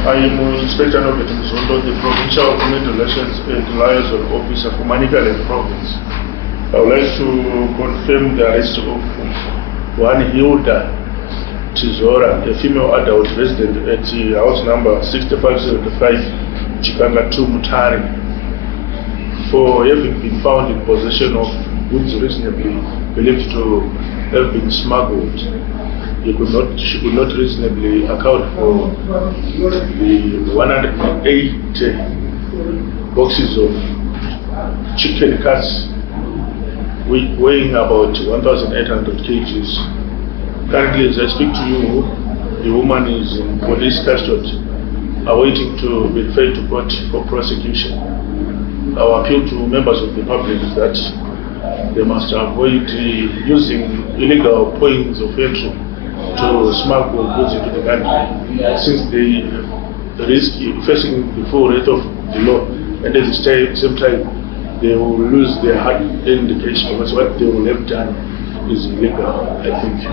I am Inspector Nabbed, the Provincial Community Relations and Liaison Officer for Manicaland Province. I would like to confirm the arrest of one Hildah Tizora, a female adult resident at house number 6575 Chikanga 2 Mutare, for having been found in possession of goods reasonably believed to have been smuggled. She could not reasonably account for the 108 boxes of chicken cuts weighing about 1,800 kgs. Currently, as I speak to you, the woman is in police custody, awaiting to be referred to court for prosecution. Our appeal to members of the public is that they must avoid using illegal points of entry to smuggle goods into the country, since they risk facing the full wrath of the law, and at the same time they will lose their hard-earned cash, because what they will have done is illegal, I think.